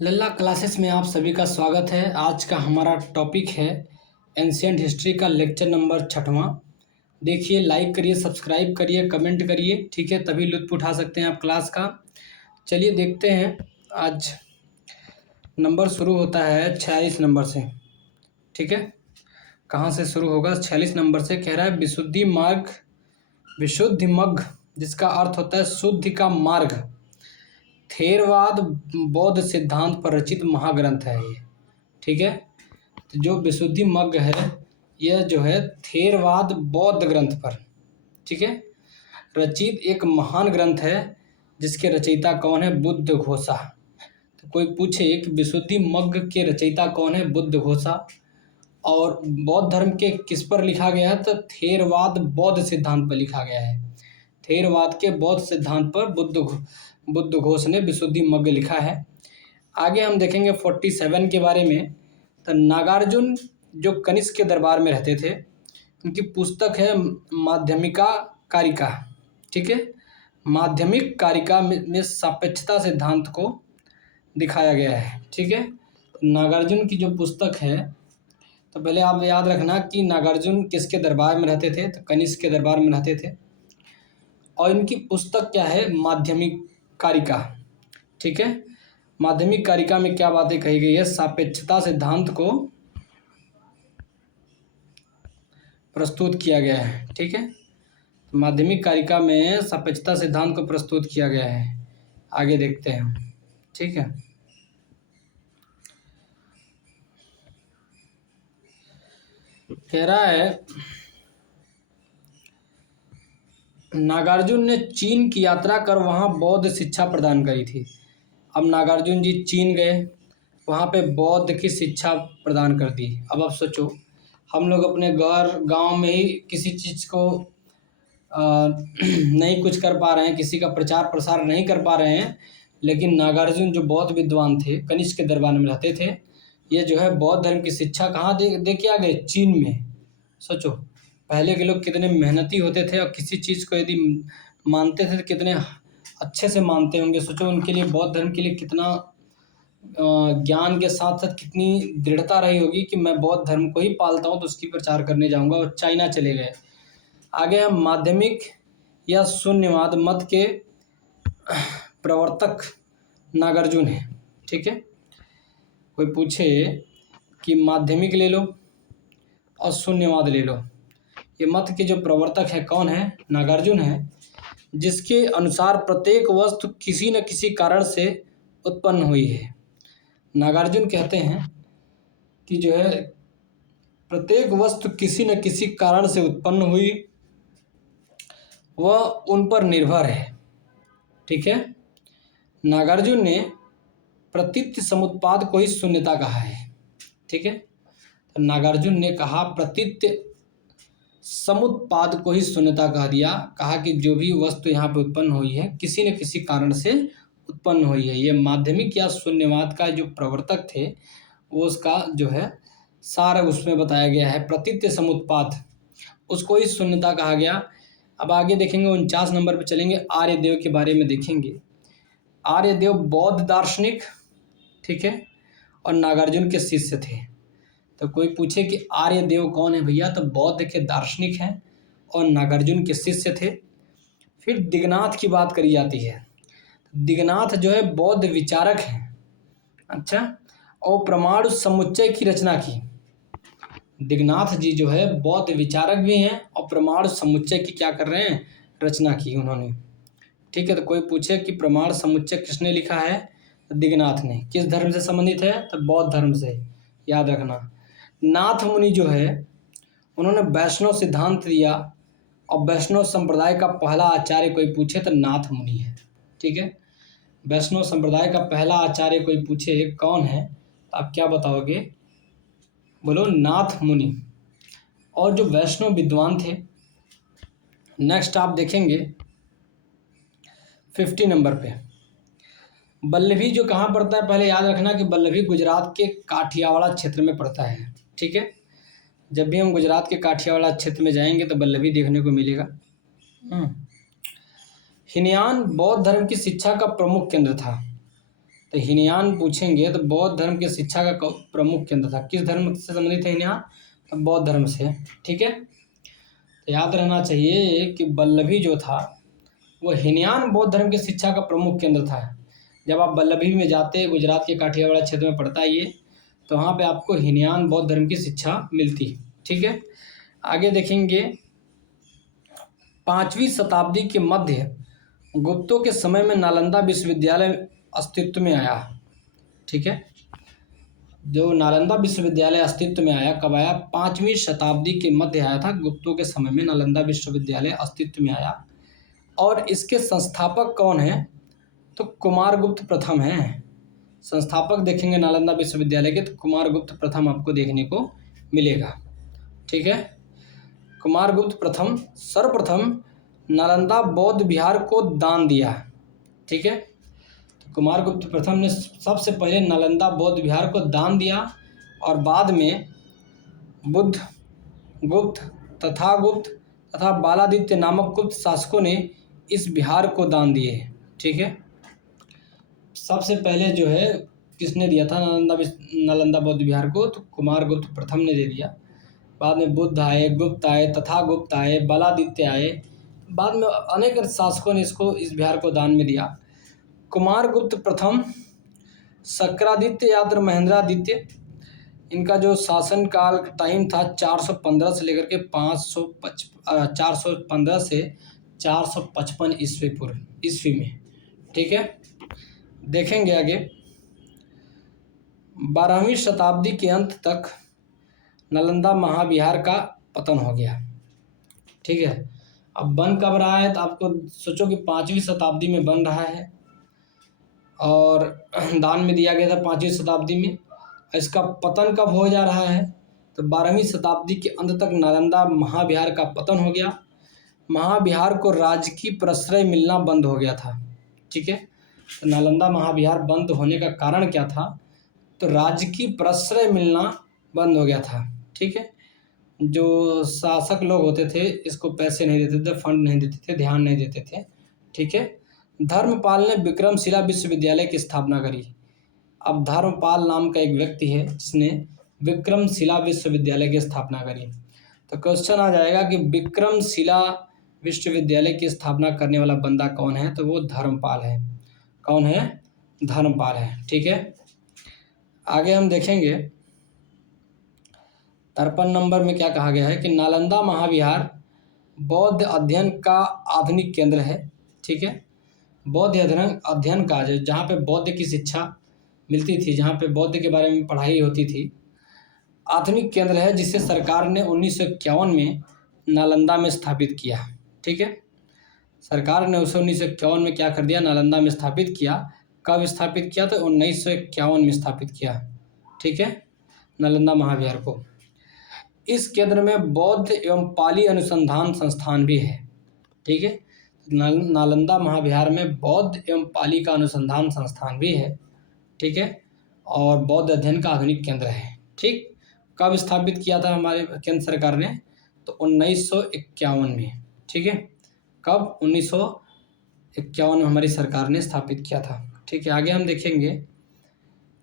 लल्ला classes में आप सभी का स्वागत है। आज का हमारा टॉपिक है एंशियंट हिस्ट्री का लेक्चर नंबर 6वां। देखिए, लाइक करिए, सब्सक्राइब करिए, कमेंट करिए, ठीक है, तभी लुत्फ़ उठा सकते हैं आप क्लास का। चलिए देखते हैं। आज नंबर शुरू होता है 46 नंबर से, ठीक है। कहाँ से शुरू होगा? 46 नंबर से। कह रहा है विशुद्धि मार्ग, विशुद्धि मग्ग, जिसका अर्थ होता है शुद्धि का मार्ग, थेरवाद बौद्ध सिद्धांत पर रचित महाग्रंथ है ये, ठीक है। तो जो विशुद्धि मग्ग है यह जो है थेरवाद बौद्ध ग्रंथ पर, ठीक है, रचित एक महान ग्रंथ है जिसके रचयिता कौन है? बुद्ध घोषा। तो कोई पूछे कि विशुद्धि मग्ग के रचयिता कौन है? बुद्ध घोषा। और बौद्ध धर्म के किस पर लिखा गया है? तो थेरवाद बौद्ध सिद्धांत पर लिखा गया है। थेरवाद के बौद्ध सिद्धांत पर बुद्ध घोष ने विशुद्धि मग्ग लिखा है। आगे हम देखेंगे 47 के बारे में। तो नागार्जुन जो कनिष्क के दरबार में रहते थे, उनकी पुस्तक है माध्यमिका कारिका, ठीक है। माध्यमिक कारिका में सापेक्षता सिद्धांत को दिखाया गया है, ठीक है। नागार्जुन की जो पुस्तक है, तो पहले आप याद रखना कि नागार्जुन किसके दरबार में रहते थे? तो कनिष्क के दरबार में रहते थे। और इनकी पुस्तक क्या है? माध्यमिक कारिका, ठीक है। माध्यमिक कारिका में क्या बातें कही गई है? सापेक्षता सिद्धांत को प्रस्तुत किया गया है, ठीक है। माध्यमिक कारिका में सापेक्षता सिद्धांत को प्रस्तुत किया गया है। आगे देखते हैं, ठीक है। कह रहा है नागार्जुन ने चीन की यात्रा कर वहाँ बौद्ध शिक्षा प्रदान करी थी। अब नागार्जुन जी चीन गए, वहाँ पे बौद्ध की शिक्षा प्रदान कर दी। अब आप सोचो, हम लोग अपने गांव में ही किसी चीज़ को नहीं कुछ कर पा रहे हैं, किसी का प्रचार प्रसार नहीं कर पा रहे हैं, लेकिन नागार्जुन जो बौद्ध विद्वान थे, कनिष्क के दरबार में रहते थे, ये जो है बौद्ध धर्म की शिक्षा कहाँ दे के आ गए? चीन में। सोचो, पहले के लोग कितने मेहनती होते थे और किसी चीज़ को यदि मानते थे तो कितने अच्छे से मानते होंगे। सोचो, उनके लिए, बौद्ध धर्म के लिए कितना ज्ञान के साथ साथ कितनी दृढ़ता रही होगी कि मैं बौद्ध धर्म को ही पालता हूँ तो उसकी प्रचार करने जाऊँगा। और चाइना चले गए। आगे हम माध्यमिक या शून्यवाद मत के प्रवर्तक नागार्जुन हैं, ठीक है। कोई पूछे कि माध्यमिक ले लो और शून्यवाद ले लो, ये मत के जो प्रवर्तक है कौन है? नागार्जुन है, जिसके अनुसार प्रत्येक वस्तु किसी न किसी कारण से उत्पन्न हुई है। नागार्जुन कहते हैं कि जो है प्रत्येक वस्तु किसी न किसी कारण से उत्पन्न हुई, वह उन पर निर्भर है, ठीक है। नागार्जुन ने प्रतीत्य समुत्पाद को ही शून्यता कहा है, ठीक है। तो नागार्जुन ने कहा प्रतीत्य समुत्पाद को ही शून्यता कह दिया। कहा कि जो भी वस्तु यहाँ पे उत्पन्न हुई है किसी न किसी कारण से उत्पन्न हुई है। ये माध्यमिक या शून्यवाद का जो प्रवर्तक थे वो उसका जो है सार उसमें बताया गया है, प्रतीत्य समुत्पाद, उसको ही शून्यता कहा गया। अब आगे देखेंगे 49 नंबर पे चलेंगे, आर्यदेव के बारे में देखेंगे। आर्यदेव बौद्ध दार्शनिक, ठीक है, और नागार्जुन के शिष्य थे। तो कोई पूछे कि आर्यदेव कौन है भैया? तो बौद्ध के दार्शनिक हैं और नागार्जुन के शिष्य थे। फिर दिगनाथ की बात करी जाती है। दिगनाथ जो है बौद्ध विचारक हैं, अच्छा, और परमाणु समुच्चय की रचना की। दिगनाथ जी जो है बौद्ध विचारक भी हैं और परमाणु समुच्चय की क्या कर रहे हैं? रचना की उन्होंने, ठीक है। तो कोई पूछे कि परमाणु समुच्चय किसने लिखा है? तो दिगनाथ ने। किस धर्म से संबंधित है? तो बौद्ध धर्म से, याद रखना। नाथ मुनि जो है उन्होंने वैष्णव सिद्धांत दिया और वैष्णव संप्रदाय का पहला आचार्य कोई पूछे तो नाथ मुनि है, ठीक है। वैष्णव संप्रदाय का पहला आचार्य कोई पूछे कौन है तो आप क्या बताओगे? बोलो, नाथ मुनि। और जो वैष्णव विद्वान थे, नेक्स्ट आप देखेंगे 50 नंबर पे बल्लभी जो कहाँ पड़ता है? पहले याद रखना कि बल्लभी गुजरात के काठियावाड़ क्षेत्र में पड़ता है, ठीक है। जब भी हम गुजरात के काठियावाड़ क्षेत्र में जाएंगे तो बल्लभी देखने को मिलेगा। हिनयान बौद्ध धर्म की शिक्षा का प्रमुख केंद्र था। तो हीनयान पूछेंगे तो बौद्ध धर्म की शिक्षा का प्रमुख केंद्र था। किस धर्म से संबंधित है हीनयान? तो बौद्ध धर्म से। ठीक है, तो याद रहना चाहिए कि वल्लभी जो था वो हीनयान बौद्ध धर्म की शिक्षा का प्रमुख केंद्र था। जब आप वल्लभी में जाते, गुजरात के काठियावाड़ क्षेत्र में पड़ता है ये, तो वहाँ पे आपको हीनयान बौद्ध धर्म की शिक्षा मिलती। ठीक है, आगे देखेंगे 5वीं शताब्दी के मध्य गुप्तों के समय में नालंदा विश्वविद्यालय अस्तित्व में आया। ठीक है, जो नालंदा विश्वविद्यालय अस्तित्व में आया कब आया? 5वीं शताब्दी के मध्य आया था। गुप्तों के समय में नालंदा विश्वविद्यालय अस्तित्व में आया। और इसके संस्थापक कौन हैं? तो कुमारगुप्त प्रथम हैं। संस्थापक देखेंगे नालंदा विश्वविद्यालय के तो कुमारगुप्त प्रथम आपको देखने को मिलेगा। ठीक है, कुमारगुप्त प्रथम सर्वप्रथम नालंदा बौद्ध विहार को दान दिया। ठीक है, तो कुमारगुप्त प्रथम ने सबसे पहले नालंदा बौद्ध विहार को दान दिया और बाद में बुद्ध गुप्त, तथागुप्त तथा बालादित्य नामक गुप्त शासकों ने इस विहार को दान दिए। ठीक है, सबसे पहले जो है किसने दिया था नालंदा बौद्ध विहार को? तो कुमारगुप्त प्रथम ने दे दिया। बाद में बुद्ध आए, गुप्त आए, तथागुप्त आए, बालादित्य आए, बाद में अनेक शासकों ने इसको इस विहार को दान में दिया। कुमारगुप्त प्रथम, शक्रादित्य या फिर महेंद्रादित्य, इनका जो शासन काल टाइम था 415 से लेकर के 415 से 455 ईस्वी में। ठीक है, देखेंगे आगे 12वीं शताब्दी के अंत तक नालंदा महाविहार का पतन हो गया। ठीक है, अब बन कब रहा है? तो आपको सोचो कि 5वीं शताब्दी में बन रहा है और दान में दिया गया था 5वीं शताब्दी में। इसका पतन कब हो जा रहा है? तो 12वीं शताब्दी के अंत तक नालंदा महाविहार का पतन हो गया। महाविहार को राजकीय प्रश्रय मिलना बंद हो गया था। ठीक है, तो नालंदा महाविहार बंद होने का कारण क्या था? तो राजकीय प्रश्रय मिलना बंद हो गया था। ठीक है, जो शासक लोग होते थे इसको पैसे नहीं देते थे, फंड नहीं देते थे, ध्यान नहीं देते थे। ठीक है, धर्मपाल ने विक्रमशिला विश्वविद्यालय की स्थापना करी। अब धर्मपाल नाम का एक व्यक्ति है जिसने विक्रमशिला विश्वविद्यालय की स्थापना करी। तो क्वेश्चन आ जाएगा कि विक्रमशिला विश्वविद्यालय की स्थापना करने वाला बंदा कौन है? तो वो धर्मपाल है। कौन है? धर्मपाल है। ठीक है, आगे हम देखेंगे 53 नंबर में क्या कहा गया है कि नालंदा महाविहार बौद्ध अध्ययन का आधुनिक केंद्र है। ठीक है, बौद्ध अध्ययन का जहाँ पे बौद्ध की शिक्षा मिलती थी, जहाँ पे बौद्ध के बारे में पढ़ाई होती थी, आधुनिक केंद्र है जिसे सरकार ने 1951 में नालंदा में स्थापित किया। ठीक है, सरकार ने उसे 1951 में क्या कर दिया? नालंदा में स्थापित किया। कब स्थापित किया? तो 1951 में स्थापित किया। ठीक है, नालंदा महाविहार को। इस केंद्र में बौद्ध एवं पाली अनुसंधान संस्थान भी है। ठीक है, नालंदा महाविहार में बौद्ध एवं पाली का अनुसंधान संस्थान भी है। ठीक है, और बौद्ध अध्ययन का आधुनिक केंद्र है। ठीक, कब स्थापित किया था हमारे केंद्र सरकार ने? तो 1951 में। ठीक है, कब? 1951 में हमारी सरकार ने स्थापित किया था। ठीक है, आगे हम देखेंगे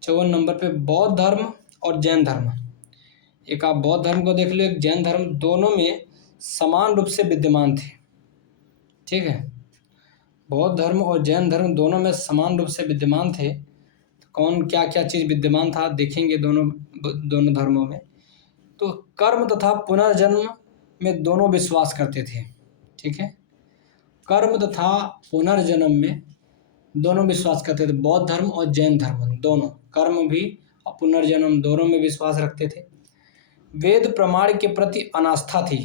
54 नंबर पे बौद्ध धर्म और जैन धर्म। एक आप बौद्ध धर्म को देख लो, एक जैन धर्म, दोनों में समान रूप से विद्यमान थे। ठीक है, बौद्ध धर्म और जैन धर्म दोनों में समान रूप से विद्यमान थे। तो कौन क्या क्या चीज़ विद्यमान था देखेंगे दोनों धर्मों में। तो कर्म तथा पुनर्जन्म में दोनों विश्वास करते थे। ठीक है, कर्म तथा पुनर्जन्म में दोनों विश्वास करते थे। बौद्ध धर्म और जैन धर्म दोनों, कर्म भी और पुनर्जन्म दोनों में विश्वास रखते थे। वेद प्रमाण के प्रति अनास्था थी।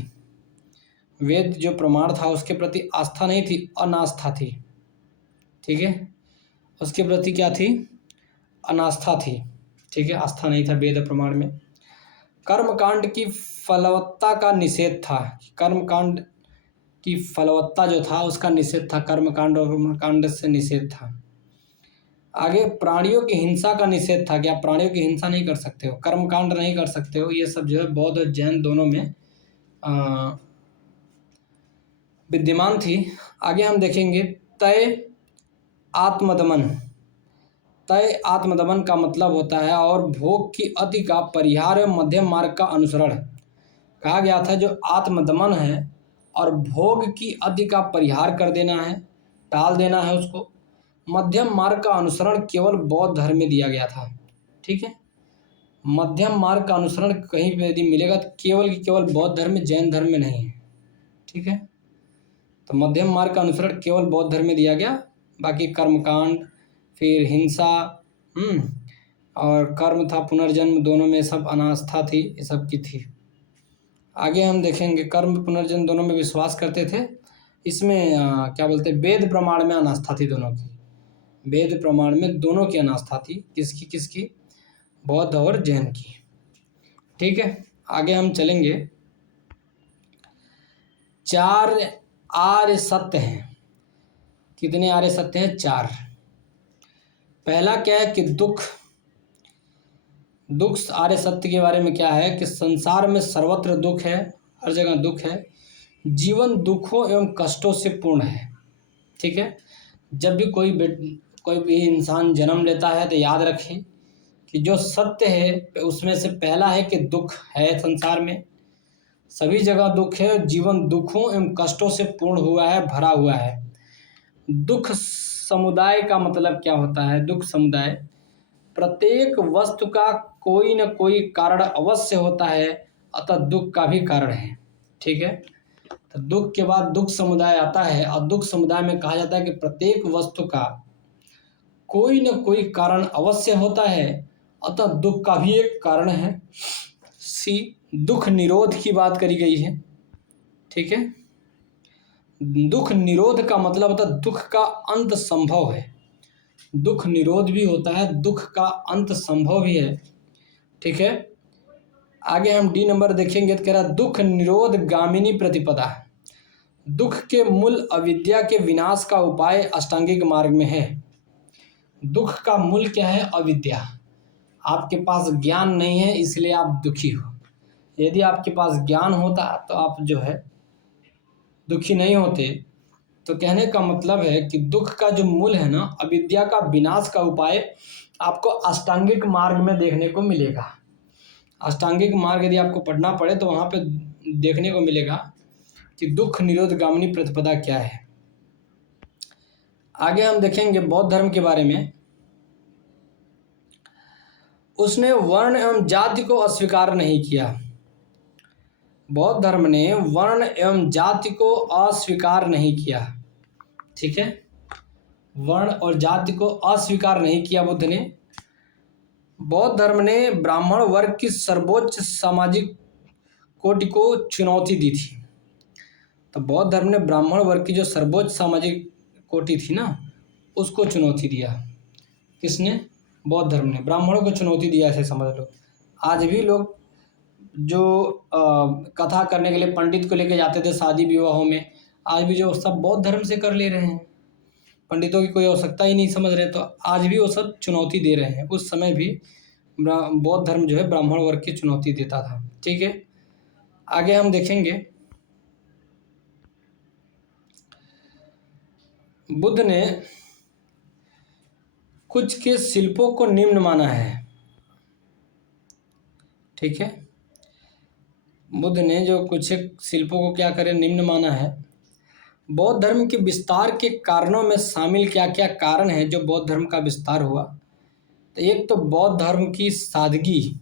वेद जो प्रमाण था उसके प्रति आस्था नहीं थी, अनास्था थी। ठीक है, उसके प्रति क्या थी? अनास्था थी। ठीक है, आस्था नहीं था वेद प्रमाण में। कर्मकांड की फलवत्ता का निषेध था। कर्मकांड की फलवत्ता जो था उसका निषेध था, कर्मकांड और कर्मकांड से निषेध था। आगे प्राणियों की हिंसा का निषेध था कि आप प्राणियों की हिंसा नहीं कर सकते हो, कर्मकांड नहीं कर सकते हो। ये सब जो है बौद्ध और जैन दोनों में विद्यमान थी। आगे हम देखेंगे तय आत्मदमन। तय आत्मदमन का मतलब होता है और भोग की अति का परिहार एवं मध्यम मार्ग का अनुसरण। कहा गया था जो आत्मदमन है और भोग की अति का परिहार कर देना है, टाल देना है उसको। मध्यम मार्ग का अनुसरण केवल बौद्ध धर्म में दिया गया था। ठीक है, मध्यम मार्ग का अनुसरण कहीं भी यदि मिलेगा तो केवल कि केवल बौद्ध धर्म में, जैन धर्म में नहीं है। ठीक है, तो मध्यम मार्ग का अनुसरण केवल बौद्ध धर्म में दिया गया। बाकी कर्मकांड, फिर हिंसा, और कर्म था, पुनर्जन्म, दोनों में सब अनास्था थी, ये सब की थी। आगे हम देखेंगे कर्म पुनर्जन्म दोनों में विश्वास करते थे। इसमें क्या बोलते हैं, वेद प्रमाण में अनास्था थी दोनों की। वेद प्रमाण में दोनों की अनास्था थी। किसकी किसकी? बौद्ध और जैन की। ठीक है, आगे हम चलेंगे। 4 आर्य सत्य हैं। कितने आर्य सत्य हैं? 4। पहला क्या है कि दुख आर्य सत्य के बारे में क्या है कि संसार में सर्वत्र दुख है, हर जगह दुख है। जीवन दुखों एवं कष्टों से पूर्ण है। ठीक है, जब भी कोई भी इंसान जन्म लेता है तो याद रखें कि जो सत्य है उसमें से पहला है कि दुख है। संसार में सभी जगह दुख है। जीवन दुखों एवं कष्टों से पूर्ण हुआ है, भरा हुआ है। दुख समुदाय का मतलब क्या होता है? दुख समुदाय, प्रत्येक वस्तु का कोई न कोई कारण अवश्य होता है, अतः दुख का भी कारण है। ठीक है, तो दुख के बाद दुख समुदाय आता है और दुख समुदाय में कहा जाता है कि प्रत्येक वस्तु का कोई न कोई कारण अवश्य होता है, अतः दुख का भी एक कारण है। सी, दुख निरोध की बात करी गई है। ठीक है, दुख निरोध का मतलब होता है दुख का अंत संभव है। दुख निरोध भी होता है, दुख का अंत संभव भी है। ठीक है, आगे हम डी नंबर देखेंगे तो कह रहा दुख निरोध गामिनी प्रतिपदा। दुख के मूल अविद्या के विनाश का उपाय अष्टांगिक मार्ग में है। दुख का मूल क्या है? अविद्या। आपके पास ज्ञान नहीं है इसलिए आप दुखी हो। यदि आपके पास ज्ञान होता तो आप जो है दुखी नहीं होते। तो कहने का मतलब है कि दुख का जो मूल है ना, अविद्या का विनाश का उपाय आपको अष्टांगिक मार्ग में देखने को मिलेगा। अष्टांगिक मार्ग यदि आपको पढ़ना पड़े तो वहाँ पे देखने को मिलेगा कि दुख निरोध गामिनी प्रतिपदा क्या है। आगे हम देखेंगे बौद्ध धर्म के बारे में। उसने वर्ण एवं जाति को अस्वीकार नहीं किया। बौद्ध धर्म ने वर्ण एवं जाति को अस्वीकार नहीं किया। ठीक है, वर्ण और जाति को अस्वीकार नहीं किया बुद्ध ने। बौद्ध धर्म ने ब्राह्मण वर्ग की सर्वोच्च सामाजिक कोटि को चुनौती दी थी। तो बौद्ध धर्म ने ब्राह्मण वर्ग की जो सर्वोच्च सामाजिक कोटि थी ना, उसको चुनौती दिया। किसने? बौद्ध धर्म ने ब्राह्मणों को चुनौती दिया, ऐसे समझ लो। आज भी लोग जो कथा करने के लिए पंडित को लेके जाते थे शादी विवाहों में, आज भी जो सब बौद्ध धर्म से कर ले रहे हैं। पंडितों की कोई आवश्यकता ही नहीं समझ रहे, तो आज भी वो सब चुनौती दे रहे हैं। उस समय भी बौद्ध धर्म जो है ब्राह्मण वर्ग की चुनौती देता था। ठीक है, आगे हम देखेंगे बुद्ध ने कुछ के शिल्पों को निम्न माना है। ठीक है, बुद्ध ने जो कुछ शिल्पों को क्या करे? निम्न माना है। बौद्ध धर्म के विस्तार के कारणों में शामिल क्या क्या कारण है जो बौद्ध धर्म का विस्तार हुआ? तो एक तो बौद्ध धर्म की सादगी।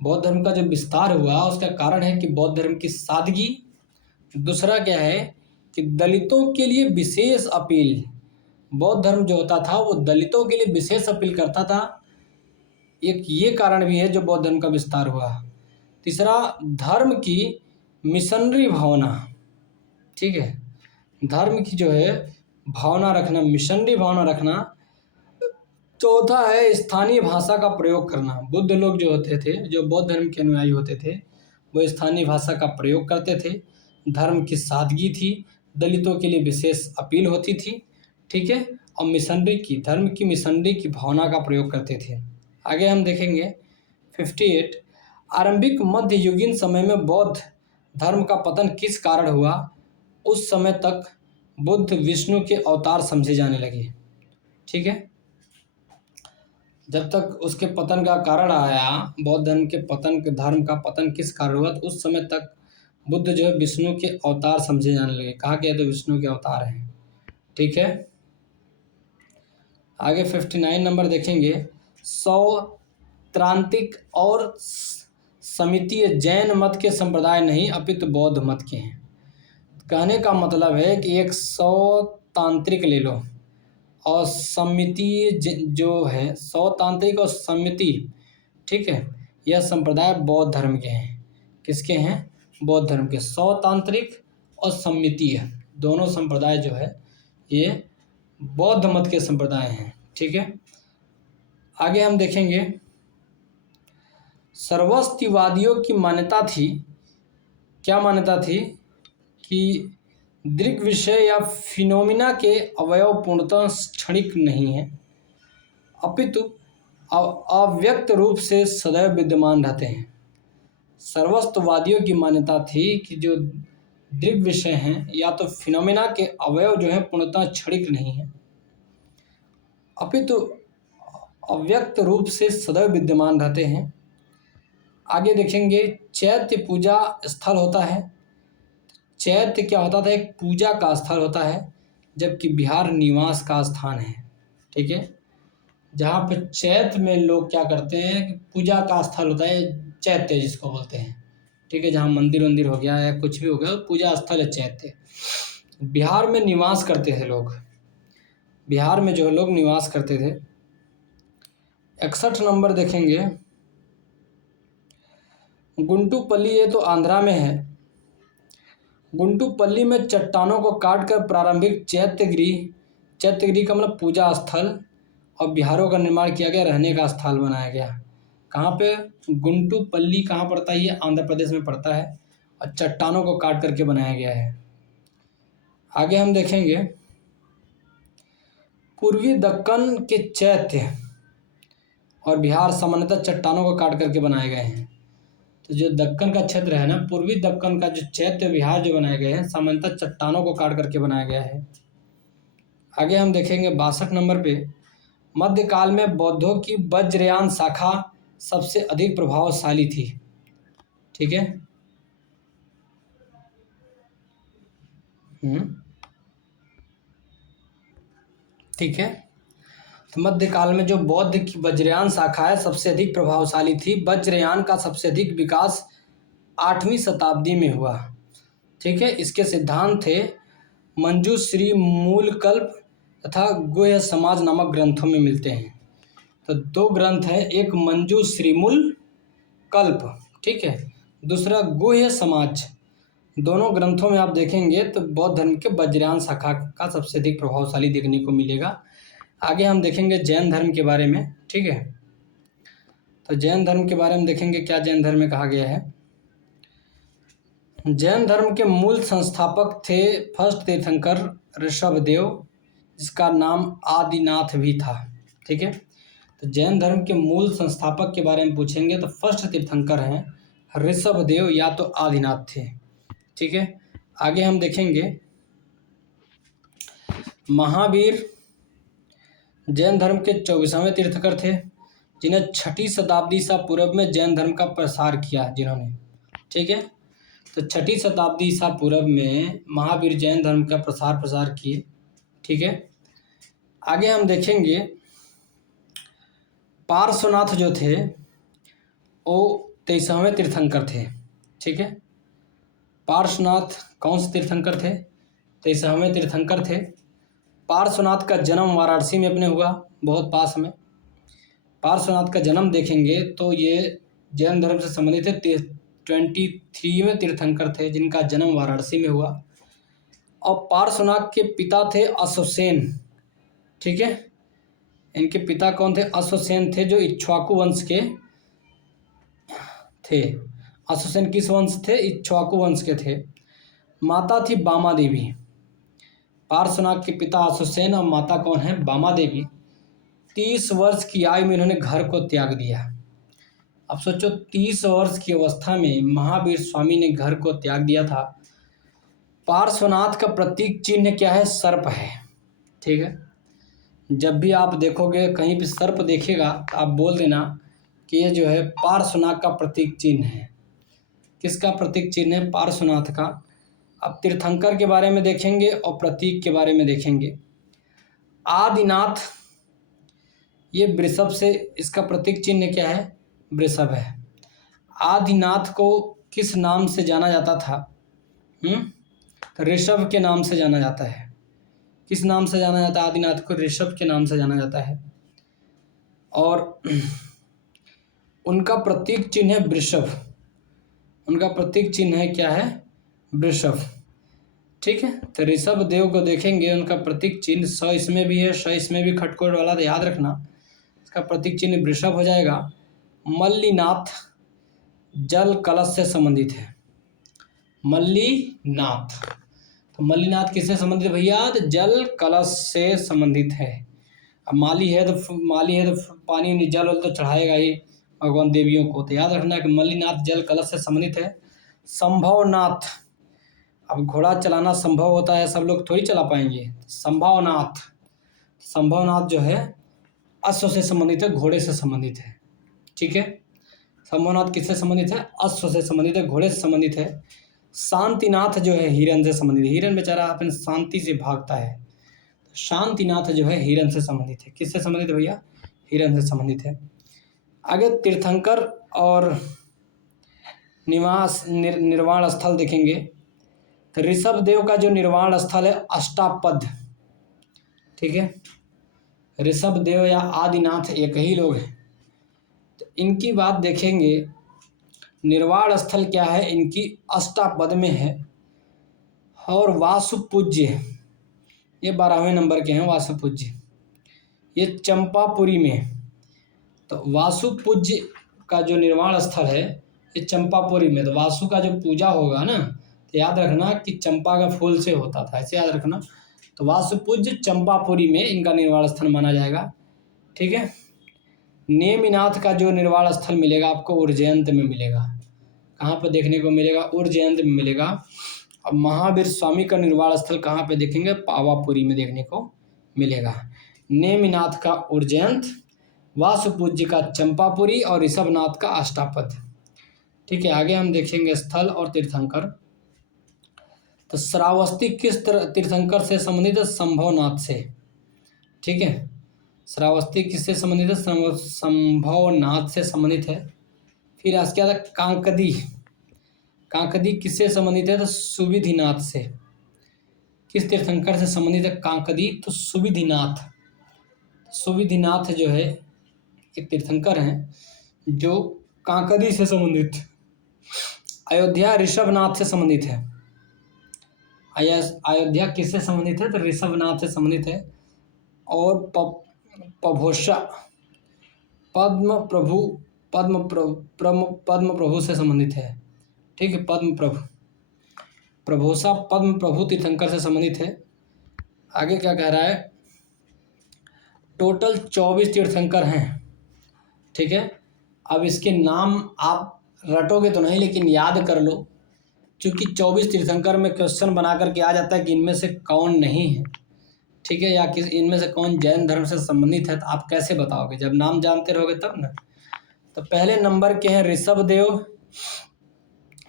बौद्ध धर्म का जो विस्तार हुआ उसका कारण है कि बौद्ध धर्म की सादगी। दूसरा क्या है कि दलितों के लिए विशेष अपील। बौद्ध धर्म जो होता था वो दलितों के लिए विशेष अपील करता था। एक ये कारण भी है जो बौद्ध धर्म का विस्तार हुआ। तीसरा, धर्म की मिशनरी भावना। ठीक है, धर्म की जो है भावना रखना, मिशनरी भावना रखना। चौथा है स्थानीय भाषा का प्रयोग करना। बुद्ध लोग जो होते थे, जो बौद्ध धर्म के अनुयायी होते थे, वो स्थानीय भाषा का प्रयोग करते थे। धर्म की सादगी थी, दलितों के लिए विशेष अपील होती थी। ठीक है, और मिशनरी की, धर्म की मिशनरी की भावना का प्रयोग करते थे। आगे हम देखेंगे 58। आरंभिक मध्ययुगीन समय में बौद्ध धर्म का पतन किस कारण हुआ? उस समय तक बुद्ध विष्णु के अवतार समझे जाने लगे। ठीक है, जब तक उसके पतन का कारण आया, बौद्ध धर्म का पतन किस कारण हुआ, तो उस समय तक बुद्ध जो है विष्णु के अवतार समझे जाने लगे। कहा गया तो विष्णु के अवतार हैं। ठीक है, आगे 59 नंबर देखेंगे। सौत्रांतिक और समितीय जैन मत के संप्रदाय नहीं अपितु बौद्ध मत के हैं। कहने का मतलब है कि एक सौतांत्रिक ले लो और समिति जो है, सौतांत्रिक और समिति, ठीक है, यह संप्रदाय बौद्ध धर्म के हैं। किसके हैं? बौद्ध धर्म के। सौतांत्रिक और समितीय दोनों संप्रदाय जो है ये बौद्ध मत के संप्रदाय हैं। ठीक है, आगे हम देखेंगे। सर्वस्तिवादियों की मान्यता थी, क्या मान्यता थी, कि दृग्विषय या फिनोमिना के अवयव पूर्णतः क्षणिक नहीं है अपितु अव्यक्त रूप से सदैव विद्यमान रहते हैं। सर्वस्तिवादियों की मान्यता थी कि जो दृग्विषय हैं या तो फिनोमिना के अवयव जो है पूर्णतः क्षणिक नहीं है अपितु अव्यक्त रूप से सदैव विद्यमान रहते हैं। आगे देखेंगे। चैत्य पूजा स्थल होता है। चैत्य क्या होता था? एक पूजा का स्थल होता है, जबकि विहार निवास का स्थान है। ठीक है, जहाँ पे चैत्य में लोग क्या करते हैं कि पूजा का स्थल होता है, चैत्य जिसको बोलते हैं। ठीक है, जहाँ मंदिर वंदिर हो गया या कुछ भी हो गया, पूजा स्थल है चैत्य। बिहार में निवास करते थे लोग, बिहार में जो लोग निवास करते थे। 61 नंबर देखेंगे। गुंटुपल्ली, ये तो आंध्रा में है। गुंटुपल्ली में चट्टानों को काटकर प्रारंभिक चैत्यगिरी का मतलब पूजा स्थल और विहारों का निर्माण किया गया, रहने का स्थल बनाया गया। कहाँ पे? गुंटुपल्ली कहाँ पड़ता है? ये आंध्र प्रदेश में पड़ता है और चट्टानों को काट करके बनाया गया है। आगे हम देखेंगे। पूर्वी दक्कन के चैत्य और बिहार सामान्यतः चट्टानों को काट करके बनाए गए हैं। तो जो दक्कन का क्षेत्र है ना, पूर्वी दक्कन का जो चैत्य विहार जो बनाए गए हैं, सामान्यतः चट्टानों को काट करके बनाया गया है। आगे हम देखेंगे 62 नंबर पे। मध्यकाल में बौद्धों की वज्रयान शाखा सबसे अधिक प्रभावशाली थी। ठीक है, ठीक है, तो मध्यकाल में जो बौद्ध की वज्रयान शाखा है सबसे अधिक प्रभावशाली थी। वज्रयान का सबसे अधिक विकास 8वीं शताब्दी में हुआ। ठीक है, इसके सिद्धांत थे मंजूश्री मूलकल्प तथा गुह्य समाज नामक ग्रंथों में मिलते हैं। तो दो ग्रंथ हैं, एक मंजूश्री मूलकल्प, ठीक है, दूसरा गुह्य समाज। दोनों ग्रंथों में आप देखेंगे तो बौद्ध धर्म के वज्रयान शाखा का सबसे अधिक प्रभावशाली देखने को मिलेगा। आगे हम देखेंगे जैन धर्म के बारे में। ठीक है, तो जैन धर्म के बारे में देखेंगे क्या जैन धर्म में कहा गया है। जैन धर्म के मूल संस्थापक थे फर्स्ट तीर्थंकर ऋषभदेव, जिसका नाम आदिनाथ भी था। ठीक है, तो जैन धर्म के मूल संस्थापक के बारे में पूछेंगे तो फर्स्ट तीर्थंकर हैं ऋषभदेव या तो आदिनाथ थे। ठीक है, आगे हम देखेंगे। महावीर जैन धर्म के 24वें तीर्थंकर थे, जिन्हें 6ठी शताब्दी ईसा पूर्व में जैन धर्म का प्रसार किया जिन्होंने। ठीक है, तो 6ठी शताब्दी ईसा पूर्व में महावीर जैन धर्म का प्रसार किए। ठीक है, आगे हम देखेंगे। पार्श्वनाथ जो थे वो 23वें तीर्थंकर थे। ठीक है, पार्श्वनाथ कौन से तीर्थंकर थे? 23वें तीर्थंकर थे। पार्श्वनाथ का जन्म वाराणसी में अपने हुआ, बहुत पास में। पार्श्वनाथ का जन्म देखेंगे तो ये जैन धर्म से संबंधित थे। 23वें तीर्थंकर थे जिनका जन्म वाराणसी में हुआ। और पार्श्वनाथ के पिता थे अश्वसेन। ठीक है, इनके पिता कौन थे? अश्वसेन थे, जो इक्ष्वाकु वंश के थे। अश्वसेन किस वंश थे? इक्ष्वाकु वंश के थे। माता थी बामा देवी। पार्श्वनाथ के पिता अश्वसेन और माता कौन है? बामा देवी। 30 वर्ष की आयु में इन्होंने घर को त्याग दिया। अब सोचो, 30 वर्ष की अवस्था में महावीर स्वामी ने घर को त्याग दिया था। पार्श्वनाथ का प्रतीक चिन्ह क्या है? सर्प है। ठीक है, जब भी आप देखोगे कहीं भी सर्प देखेगा तो आप बोल देना कि ये जो है पार्श्वनाथ का प्रतीक चिन्ह है। किसका प्रतीक चिन्ह है? पार्श्वनाथ का। अब तीर्थंकर के बारे में देखेंगे और प्रतीक के बारे में देखेंगे। आदिनाथ, ये वृषभ से, इसका प्रतीक चिन्ह क्या है? वृषभ है। आदिनाथ को किस नाम से जाना जाता था? तो ऋषभ के नाम से जाना जाता है। किस नाम से जाना जाता है? आदिनाथ को ऋषभ के नाम से जाना जाता है। और उनका प्रतीक चिन्ह है वृषभ। उनका प्रतीक चिन्ह है क्या है? वृषभ। ठीक है, तो ऋषभ देव को देखेंगे, उनका प्रतीक चिन्ह स इसमें भी है, श इसमें भी खटकोट वाला, तो याद रखना इसका प्रतीक चिन्ह वृषभ हो जाएगा। मल्लीनाथ जल कलश से संबंधित है। मल्लीनाथ, तो मल्लीनाथ किससे संबंधित है भैया? तो जल कलश से संबंधित है। अब माली है तो पानी जल वल तो चढ़ाएगा ही भगवान देवियों को, तो याद रखना कि मल्लीनाथ जल कलश से संबंधित है। संभवनाथ, अब घोड़ा चलाना संभव होता है, सब लोग थोड़ी चला पाएंगे। संभवनाथ, संभवनाथ जो है अश्व से संबंधित है, घोड़े से संबंधित है। ठीक है, संभवनाथ किससे संबंधित है? अश्व से संबंधित है, घोड़े से संबंधित है। शांतिनाथ जो है हिरण से संबंधित है। हिरण बेचारा अपने शांति से भागता है। शांतिनाथ जो है हिरण से संबंधित है। किससे संबंधित है भैया? हिरण से संबंधित है। आगे तीर्थंकर और निवास निर्वाण स्थल देखेंगे। तो ऋषभ देव का जो निर्वाण स्थल है अष्टापद। ठीक है, ऋषभ देव या आदिनाथ एक ही लोग हैं। तो इनकी बात देखेंगे, निर्वाण स्थल क्या है इनकी? अष्टापद में है। और वासुपूज्य, ये 12वें नंबर के हैं वासुपूज्य, ये चंपापुरी में। तो वासुपूज्य का जो निर्वाण स्थल है ये चंपापुरी में। तो वासु का जो पूजा होगा ना, तो याद रखना कि चंपा का फूल से होता था, ऐसे याद रखना। तो वासुपूज्य चंपापुरी में इनका निर्वाण स्थल माना जाएगा। ठीक है, नेमिनाथ का जो निर्वाण स्थल मिलेगा आपको उज्जैन में मिलेगा। कहाँ पर देखने को मिलेगा? उज्जैन में मिलेगा। अब महावीर स्वामी का निर्वाण स्थल कहाँ पे देखेंगे? पावापुरी में देखने को मिलेगा। नेमिनाथ का उज्जैन, वासुपूज्य का चंपापुरी और ऋषभनाथ का अष्टापद। ठीक है, आगे हम देखेंगे स्थल और तीर्थंकर। तो श्रावस्ती किस तीर्थंकर से संबंधित है? संभवनाथ से। ठीक है, श्रावस्ती किससे संबंधित है? संभवनाथ से संबंधित है। फिर इसके बाद कांकदी। कांकदी किससे संबंधित है? तो सुविधिनाथ से। किस तीर्थंकर से संबंधित है कांकदी? तो सुविधिनाथ। सुविधिनाथ जो है एक तीर्थंकर हैं जो कांकदी से संबंधित। अयोध्या ऋषभनाथ से संबंधित है। अयोध्या किससे संबंधित है? तो ऋषभनाथ से संबंधित है। और पभोषा पद्म प्रभु से संबंधित है। ठीक है, पद्म प्रभु, प्रभोषा पद्म प्रभु तीर्थंकर से संबंधित है। आगे क्या कह रहा है? टोटल 24 तीर्थंकर हैं। ठीक है, अब इसके नाम आप रटोगे तो नहीं, लेकिन याद कर लो, क्योंकि 24 तीर्थंकर में क्वेश्चन बना करके आ जाता है कि इनमें से कौन नहीं है। ठीक है, या किस इनमें से कौन जैन धर्म से संबंधित है, तो आप कैसे बताओगे? जब नाम जानते रहोगे तब ना। तो पहले नंबर के हैं ऋषभदेव,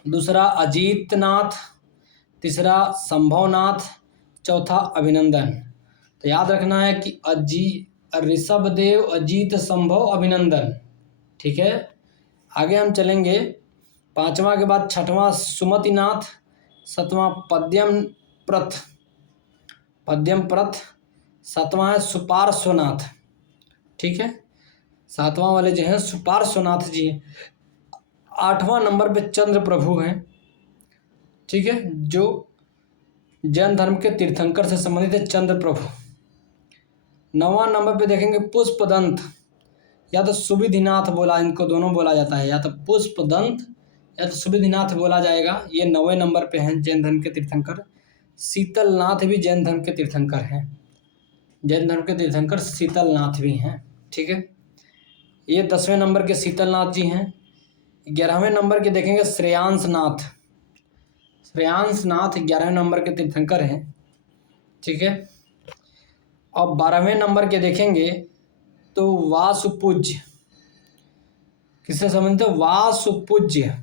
दूसरा अजीतनाथ, तीसरा संभवनाथ, चौथा अभिनंदन। तो याद रखना है कि ऋषभदेव, अजीत, संभव, अभिनंदन। ठीक है, आगे हम चलेंगे। 5वां के बाद 6वां सुमतिनाथ, 7वां पद्यमप्रथ, 7वां है सुपार्श्वनाथ। ठीक है, 7वां वाले जो हैं सुपार्श्वनाथ जी। 8वां नंबर पे चंद्र प्रभु हैं। ठीक है, जो जैन धर्म के तीर्थंकर से संबंधित है, चंद्र प्रभु। 9वां नंबर पे देखेंगे पुष्पदंत, या तो सुविधिनाथ बोला, इनको दोनों बोला जाता है, या तो पुष्पदंत या तो सुविधिनाथ बोला जाएगा। ये 9वें नंबर पे हैं जैन धर्म के तीर्थंकर। शीतलनाथ भी जैन धर्म के तीर्थंकर हैं। जैन धर्म के तीर्थंकर शीतलनाथ भी हैं। ठीक है, ये 10वें नंबर के शीतलनाथ जी हैं। 11वें नंबर के देखेंगे श्रेयांसनाथ। श्रेयांसनाथ 11वें नंबर के तीर्थंकर हैं। ठीक है, और 12वें नंबर के देखेंगे तो वासुपूज्य, किससे संबंधित है? वासुपूज्य।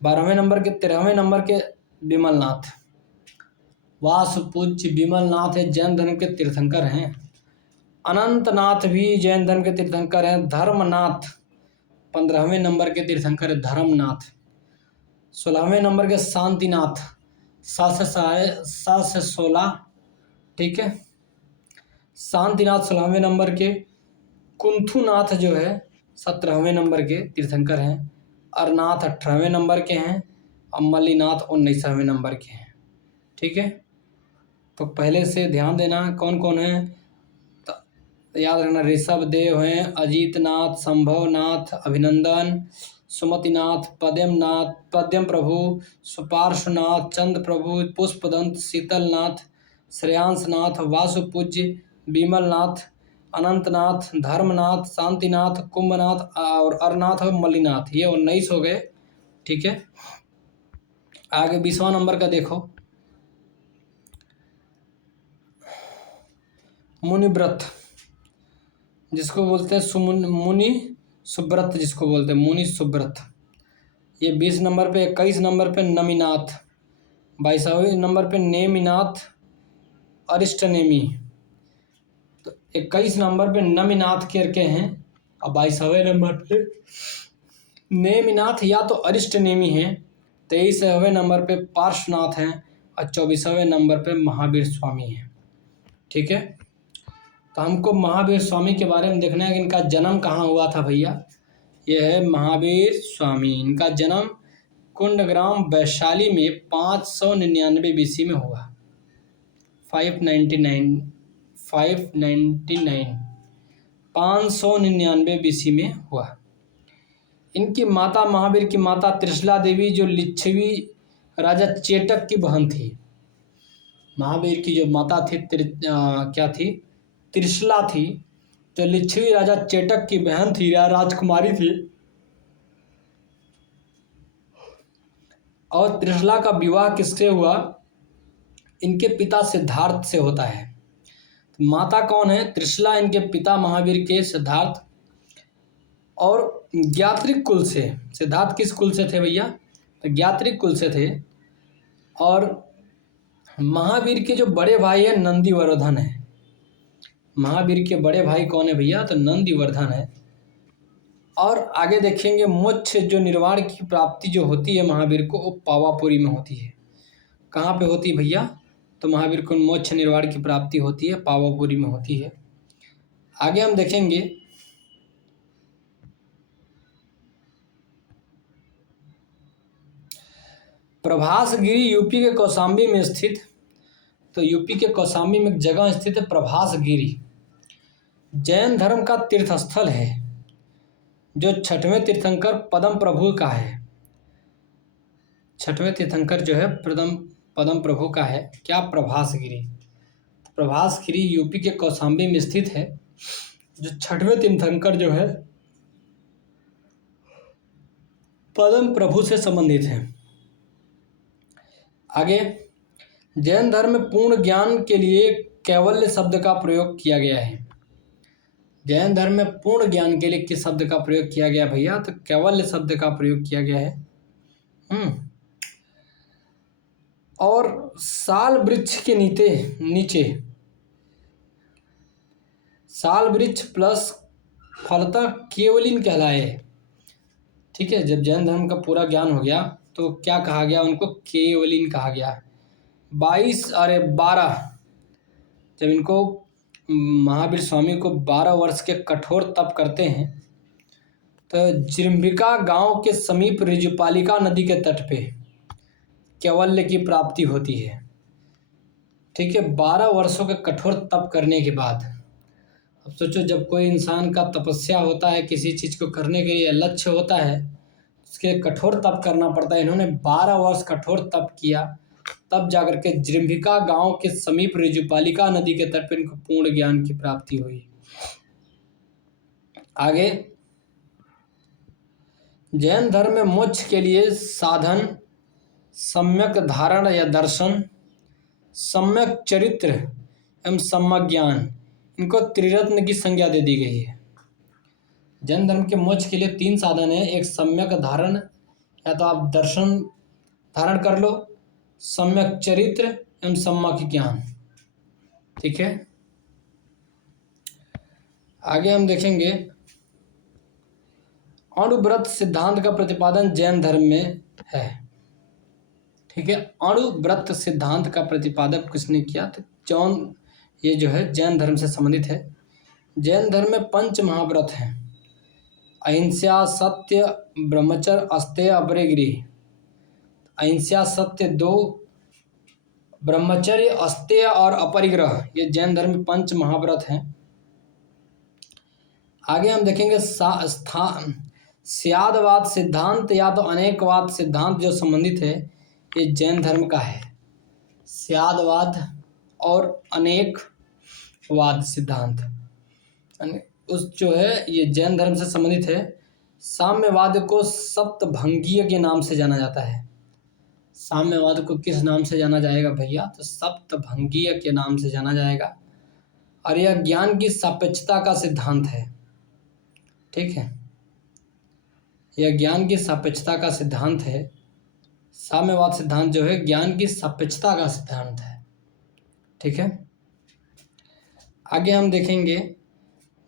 12वें नंबर के 13वें नंबर के विमलनाथ, वासुपूज्य विमलनाथ है, जैन धर्म के तीर्थंकर हैं। अनंतनाथ भी जैन धर्म के तीर्थंकर हैं। धर्मनाथ 15वें नंबर के तीर्थंकर है, धर्मनाथ। 16वें नंबर के शांतिनाथ, 7 से 16, ठीक है। शांतिनाथ 16वें नंबर के। कुंथुनाथ जो है 17वें नंबर के तीर्थंकर हैं। अरनाथ 18वें नंबर के हैं और मल्लीनाथ 19वें नंबर के हैं, ठीक है। तो पहले से ध्यान देना कौन कौन है, तो याद रखना, ऋषभ देव हैं, अजीतनाथ, संभवनाथ, अभिनंदन, सुमतिनाथ, पद्म प्रभु, सुपार्श्वनाथ, चंद्र प्रभु, पुष्पदंत, शीतलनाथ, श्रेयांसनाथ, वासुपूज्य, विमलनाथ, अनंतनाथ, धर्मनाथ, शांतिनाथ, कुंभनाथ और अरनाथ और मल्लीनाथ, ये 19 हो गए, ठीक है। आगे 20वां नंबर का देखो, मुनिव्रत, जिसको बोलते हैं मुनि सुब्रत, जिसको बोलते हैं मुनि सुब्रत, ये 20 नंबर पे। 21 नंबर पे नमीनाथ, 22वें नंबर पे नेमिनाथ, अरिष्टनेमी। तो 21 नंबर पे नमीनाथ करके हैं और 22वें नंबर पे नेमिनाथ या तो अरिष्टनेमी हैं। 23वें नंबर पे पार्श्वनाथ हैं और 24वें नंबर पे महावीर स्वामी हैं, ठीक है। तो हमको महावीर स्वामी के बारे में देखना है कि इनका जन्म कहाँ हुआ था भैया। ये है महावीर स्वामी, इनका जन्म कुंडग्राम वैशाली में 599 BC में हुआ। 599 BC में हुआ। इनकी माता, महावीर की माता त्रिशला देवी, जो लिच्छवी राजा चेटक की बहन थी। महावीर की जो माता थी क्या थी? त्रिशला थी, जो लिच्छवी राजा चेटक की बहन थी, राजकुमारी थी। और त्रिशला का विवाह किससे हुआ? इनके पिता सिद्धार्थ से होता है। माता कौन है? त्रिशला। इनके पिता महावीर के सिद्धार्थ, और ज्ञात्रिक कुल से। सिद्धार्थ किस कुल से थे भैया? तो ज्ञात्रिक कुल से थे। और महावीर के जो बड़े भाई है नंदीवर्धन है। महावीर के बड़े भाई कौन है भैया? तो नंदीवर्धन है। और आगे देखेंगे मोक्ष, जो निर्वाण की प्राप्ति जो होती है महावीर को, वो पावापुरी में होती है। कहाँ पे होती है भैया? तो महावीर को मोक्ष निर्वाण की प्राप्ति होती है पावापुरी में होती है। आगे हम देखेंगे प्रभासगिरी, यूपी के कौशाम्बी में स्थित। तो यूपी के कौशाम्बी में एक जगह स्थित है प्रभासगिरी, जैन धर्म का तीर्थस्थल है, जो 6वें तीर्थंकर पद्म प्रभु का है। 6वें तीर्थंकर जो है पद्म प्रभु का है। क्या? प्रभासगिरी। प्रभासगिरी यूपी के कौशाम्बी में स्थित है, जो 6वें तीर्थंकर जो है पद्म प्रभु से संबंधित है। आगे, जैन धर्म में पूर्ण ज्ञान के लिए कैवल्य शब्द का प्रयोग किया गया है। जैन धर्म में पूर्ण ज्ञान के लिए किस शब्द का प्रयोग किया गया भैया? तो कैवल्य शब्द का प्रयोग किया गया है। और साल वृक्ष के नीचे साल वृक्ष प्लस फलतः केवलिन कहलाए। ठीक है, जब जैन धर्म का पूरा ज्ञान हो गया तो क्या कहा गया? उनको केवलिन कहा गया। 12 जब इनको महावीर स्वामी को 12 वर्ष के कठोर तप करते हैं, तो जिरंबिका गांव के समीप ऋजुपालिका नदी के तट पे कैवल्य की प्राप्ति होती है। ठीक है, 12 वर्षों के कठोर तप करने के बाद, अब सोचो जब कोई इंसान का तपस्या होता है, किसी चीज़ को करने के लिए लक्ष्य होता है, उसके कठोर तप करना पड़ता है। इन्होंने 12 वर्ष कठोर तप किया, तब जाकर के जिरंबिका गांव के समीप ऋजुपालिका नदी के तट पर इनको पूर्ण ज्ञान की प्राप्ति हुई। आगे, जैन धर्म में मोक्ष के लिए साधन सम्यक धारण या दर्शन, सम्यक चरित्र एवं सम्यक ज्ञान, इनको त्रिरत्न की संज्ञा दे दी गई है। जैन धर्म के मोक्ष के लिए 3 साधन है। एक सम्यक धारण, या तो आप दर्शन धारण कर लो, सम्यक चरित्र एवं सम्यक ज्ञान। ठीक है, आगे हम देखेंगे अणुव्रत सिद्धांत का प्रतिपादन जैन धर्म में है। ठीक है, अणुव्रत सिद्धांत का प्रतिपादन किसने किया? तो जॉन, ये जो है जैन धर्म से संबंधित है। जैन धर्म में 5 महाव्रत हैं। अहिंसा, सत्य, ब्रह्मचर्य, अस्तेय, अपरिग्रह। अहिंसा, सत्य 2, ब्रह्मचर्य, अस्तेय और अपरिग्रह, ये जैन धर्म में 5 महाव्रत हैं। आगे हम देखेंगे स्यादवाद सिद्धांत या तो अनेकवाद सिद्धांत जो संबंधित है, ये जैन धर्म का है। स्यादवाद और अनेकवाद सिद्धांत उस जो है ये जैन धर्म से संबंधित है। साम्यवाद को सप्तभंगीय के नाम से जाना जाता है। साम्यवाद को किस नाम से जाना जाएगा भैया? तो सप्तभंगीय के नाम से जाना जाएगा। और यह ज्ञान की सापेक्षता का सिद्धांत है। ठीक है, यह ज्ञान की सापेक्षता का सिद्धांत है। साम्यवाद सिद्धांत जो है ज्ञान की सापेक्षता का सिद्धांत है। ठीक है, आगे हम देखेंगे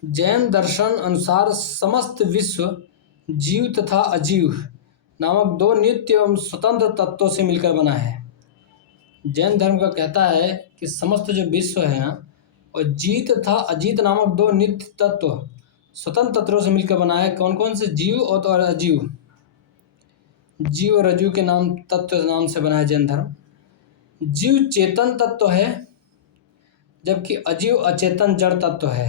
जैन दर्शन अनुसार समस्त विश्व जीव तथा अजीव नामक 2 नित्य एवं स्वतंत्र तत्वों से मिलकर बना है। जैन धर्म का कहता है कि समस्त जो विश्व है ना, और जीत तथा अजीत नामक 2 नित्य तत्व स्वतंत्र तत्वों से मिलकर बना है। कौन कौन से? जीव और अजीव। जीव और अजीव के नाम तत्व नाम से बना है जैन धर्म। जीव चेतन तत्व है, जबकि अजीव अचेतन जड़ तत्व है।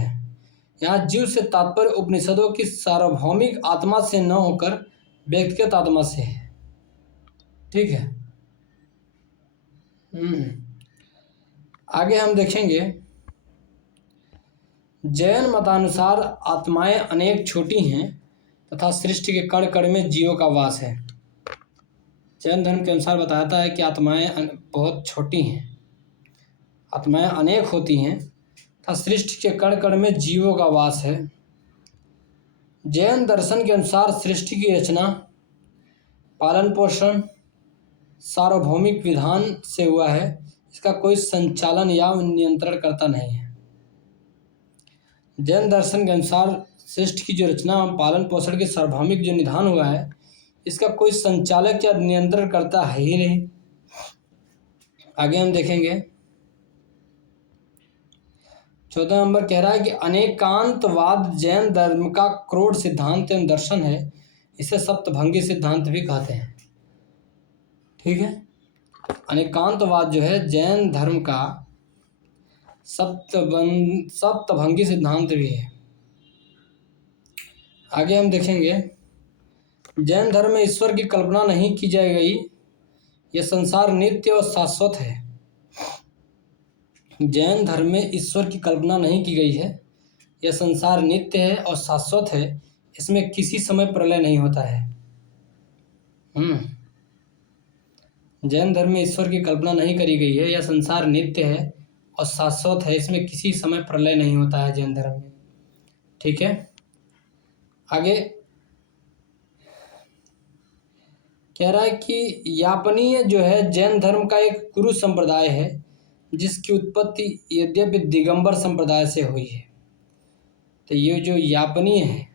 यहाँ जीव से तात्पर्य उपनिषदों की सार्वभौमिक आत्मा से न होकर व्यक्तिगत आत्मा से है। ठीक है, आगे हम देखेंगे जैन मतानुसार आत्माएं अनेक छोटी हैं तथा सृष्टि के कण कण में जीवों का वास है। जैन धर्म के अनुसार बताता है कि आत्माएं बहुत छोटी हैं, आत्माएं अनेक होती हैं तथा सृष्टि के कण कण में जीवों का वास है। जैन दर्शन के अनुसार सृष्टि की रचना, पालन पोषण सार्वभौमिक विधान से हुआ है। इसका कोई संचालन या नियंत्रण करता नहीं है। जैन दर्शन के अनुसार सृष्टि की जो रचना, पालन पोषण के सार्वभौमिक जो निधान हुआ है, इसका कोई संचालक या नियंत्रण करता है ही नहीं। आगे हम देखेंगे 14 नंबर कह रहा है कि अनेकांतवाद जैन धर्म का क्रोध सिद्धांत एवं दर्शन है। इसे सप्तभंगी सिद्धांत भी कहते हैं। ठीक है, अनेकांतवाद जो है जैन धर्म का सप्तभंगी सिद्धांत भी है। आगे हम देखेंगे जैन धर्म में ईश्वर की कल्पना नहीं की जाए गई। यह संसार नित्य और शाश्वत है। जैन धर्म में ईश्वर की कल्पना नहीं की गई है। यह संसार नित्य है और शाश्वत है। इसमें किसी समय प्रलय नहीं होता है। जैन धर्म में ईश्वर की कल्पना नहीं करी गई है। यह संसार नित्य है और शाश्वत है। इसमें किसी समय प्रलय नहीं होता है जैन धर्म में। ठीक है, आगे कह रहा है कि यापनीय जो है जैन धर्म का एक गुरु संप्रदाय है, जिसकी उत्पत्ति यद्यपि दिगंबर संप्रदाय से हुई है। तो ये जो यापनीय है,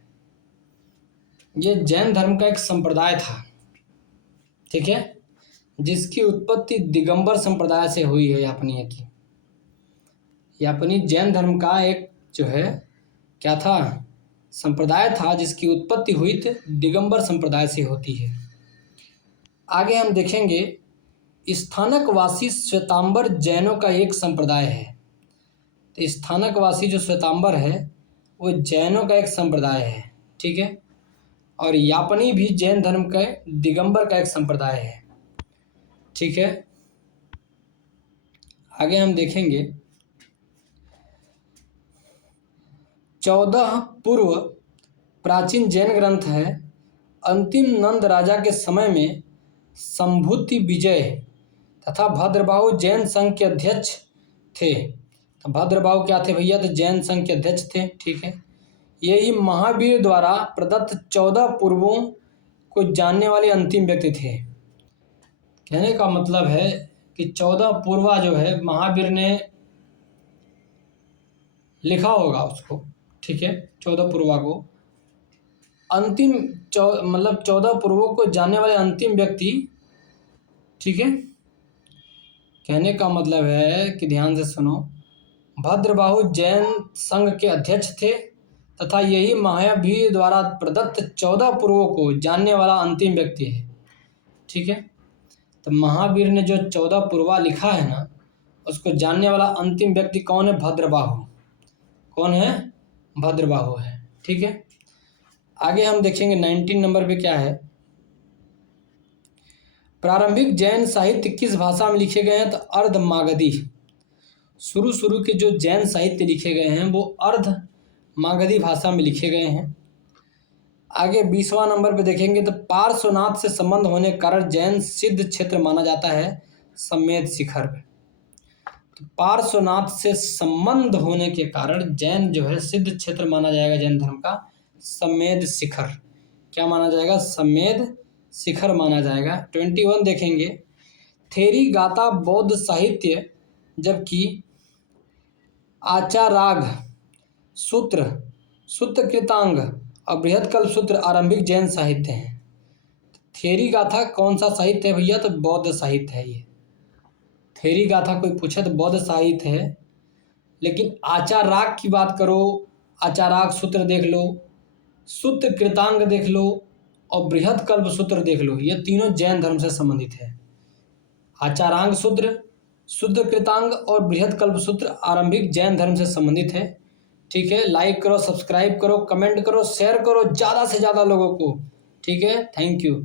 ये जैन धर्म का एक संप्रदाय था। ठीक है, जिसकी उत्पत्ति दिगंबर संप्रदाय से हुई है। यापनीय की, यापनी जैन धर्म का एक जो है क्या था? संप्रदाय था, जिसकी उत्पत्ति हुई थी दिगंबर संप्रदाय से होती है। आगे हम देखेंगे स्थानकवासी श्वेतांबर जैनों का एक संप्रदाय है। तो स्थानकवासी जो श्वेतांबर है वो जैनों का एक संप्रदाय है। ठीक है, और यापनी भी जैन धर्म का दिगंबर का एक संप्रदाय है। ठीक है, आगे हम देखेंगे 14 पूर्व प्राचीन जैन ग्रंथ है। अंतिम नंद राजा के समय में संभूति विजय तथा भद्रबाहु जैन संघ के अध्यक्ष थे। तो भद्रबाहु क्या थे भैया? तो जैन संघ के अध्यक्ष थे। ठीक है, यही महावीर द्वारा प्रदत्त 14 पूर्वों को जानने वाले अंतिम व्यक्ति थे। कहने का मतलब है कि 14 पूर्वा जो है महावीर ने लिखा होगा उसको। ठीक है, 14 पूर्वा को अंतिम मतलब 14 पूर्वों को जानने वाले अंतिम व्यक्ति। ठीक है, कहने का मतलब है कि ध्यान से सुनो, भद्रबाहु जैन संघ के अध्यक्ष थे तथा यही महावीर द्वारा प्रदत्त 14 पूर्वों को जानने वाला अंतिम व्यक्ति है। ठीक है, तो महावीर ने जो 14 पूर्वा लिखा है ना, उसको जानने वाला अंतिम व्यक्ति कौन है? भद्रबाहु। कौन है? भद्रबाहु है। ठीक है, आगे हम देखेंगे 19 नंबर पे क्या है। प्रारंभिक जैन साहित्य किस भाषा में लिखे गए हैं? तो अर्ध मागधी। शुरू के जो जैन साहित्य लिखे गए हैं वो अर्ध मागधी भाषा में लिखे गए हैं। आगे 20वां नंबर पे देखेंगे तो पार्श्वनाथ से संबंध होने के कारण जैन सिद्ध क्षेत्र माना जाता है समेध शिखर। तो पार्श्वनाथ से संबंध होने के कारण जैन जो है सिद्ध क्षेत्र माना जाएगा जैन धर्म का समेध शिखर। क्या माना जाएगा? समेध शिखर माना जाएगा। 21 देखेंगे, थेरी गाथा बौद्ध साहित्य जबकि आचाराग सूत्र, सूत्रकृतांग और बृहत्कल्प सूत्र आरंभिक जैन साहित्य हैं। थेरी गाथा कौन सा साहित्य है भैया? तो बौद्ध साहित्य है ये। थेरी गाथा कोई पूछे तो बौद्ध साहित्य है, लेकिन आचाराग की बात करो, आचाराग सूत्र देख लो, सूत्रकृतांग देख लो और बृहत्कल्प सूत्र देख लो, ये तीनों जैन धर्म से संबंधित है। आचारांग सूत्र, सूत्रकृतांग और बृहत्कल्प सूत्र आरंभिक जैन धर्म से संबंधित है। ठीक है, लाइक करो, सब्सक्राइब करो, कमेंट करो, शेयर करो ज़्यादा से ज़्यादा लोगों को। ठीक है, थैंक यू।